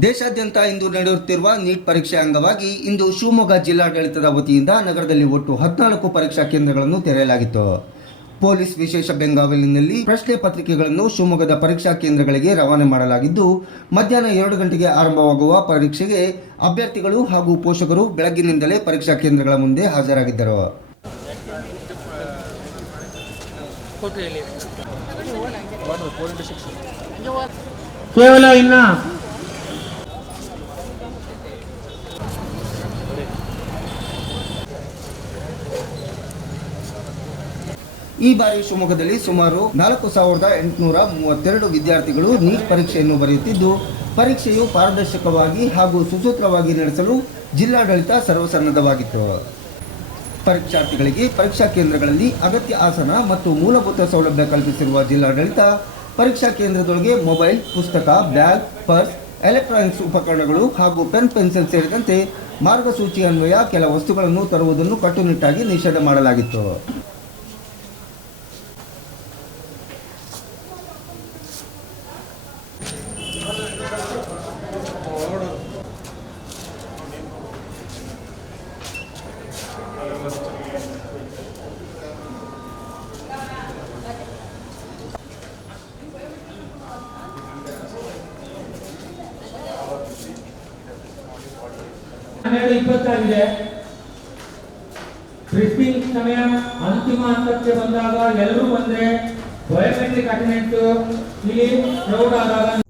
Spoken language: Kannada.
ದೇಶಾದ್ಯಂತ ಇಂದು ನಡೆಯುತ್ತಿರುವ ನೀಟ್ ಪರೀಕ್ಷೆ ಅಂಗವಾಗಿ ಇಂದು ಶಿವಮೊಗ್ಗ ಜಿಲ್ಲಾಡಳಿತದ ವತಿಯಿಂದ ನಗರದಲ್ಲಿ ಒಟ್ಟು 14 ಪರೀಕ್ಷಾ ಕೇಂದ್ರಗಳನ್ನು ತೆರೆಯಲಾಗಿತ್ತು. ಪೊಲೀಸ್ ವಿಶೇಷ ಬೆಂಗಾವಲಿನಲ್ಲಿ ಪ್ರಶ್ನೆ ಪತ್ರಿಕೆಗಳನ್ನು ಶಿವಮೊಗ್ಗದ ಪರೀಕ್ಷಾ ಕೇಂದ್ರಗಳಿಗೆ ರವಾನೆ ಮಾಡಲಾಗಿದ್ದು, ಮಧ್ಯಾಹ್ನ 2 ಗಂಟೆಗೆ ಆರಂಭವಾಗುವ ಪರೀಕ್ಷೆಗೆ ಅಭ್ಯರ್ಥಿಗಳು ಹಾಗೂ ಪೋಷಕರು ಬೆಳಗ್ಗಿನಿಂದಲೇ ಪರೀಕ್ಷಾ ಕೇಂದ್ರಗಳ ಮುಂದೆ ಹಾಜರಾಗಿದ್ದರು. ಕೇವಲ ಇನ್ನ ಈ ಬಾರಿ ಶಿವಮೊಗ್ಗದಲ್ಲಿ ಸುಮಾರು 4,832 ವಿದ್ಯಾರ್ಥಿಗಳು ನೀಟ್ ಪರೀಕ್ಷೆಯನ್ನು ಬರೆಯುತ್ತಿದ್ದು, ಪರೀಕ್ಷೆಯು ಪಾರದರ್ಶಕವಾಗಿ ಹಾಗೂ ಸುಸೂತ್ರವಾಗಿ ನಡೆಸಲು ಜಿಲ್ಲಾಡಳಿತ ಸರ್ವಸನ್ನದ್ಧವಾಗಿತ್ತು. ಪರೀಕ್ಷಾರ್ಥಿಗಳಿಗೆ ಪರೀಕ್ಷಾ ಕೇಂದ್ರಗಳಲ್ಲಿ ಅಗತ್ಯ ಆಸನ ಮತ್ತು ಮೂಲಭೂತ ಸೌಲಭ್ಯ ಕಲ್ಪಿಸಿರುವ ಜಿಲ್ಲಾಡಳಿತ ಪರೀಕ್ಷಾ ಕೇಂದ್ರದೊಳಗೆ ಮೊಬೈಲ್, ಪುಸ್ತಕ, ಬ್ಯಾಗ್, ಪರ್ಸ್, ಎಲೆಕ್ಟ್ರಾನಿಕ್ಸ್ ಉಪಕರಣಗಳು ಹಾಗೂ ಪೆನ್ಸಿಲ್ ಸೇರಿದಂತೆ ಮಾರ್ಗಸೂಚಿ ಅನ್ವಯ ಕೆಲ ವಸ್ತುಗಳನ್ನು ತರುವುದನ್ನು ಕಟ್ಟುನಿಟ್ಟಾಗಿ ನಿಷೇಧ ಮಾಡಲಾಗಿತ್ತು. ಆಗಿದೆ. ಪ್ರಿಸ್ಪಿಂಗ್ ಸಮಯ ಅಂತಿಮ ಹಂತಕ್ಕೆ ಬಂದಾಗ ಎಲ್ಲರೂ ಬಂದ್ರೆ ಬಯೋಮೆಟ್ರಿಕ್ ಅಟೆಂಡೆನ್ಸ್ ಇಲ್ಲಿ ಕ್ರೌಡ್ ಆದಾಗ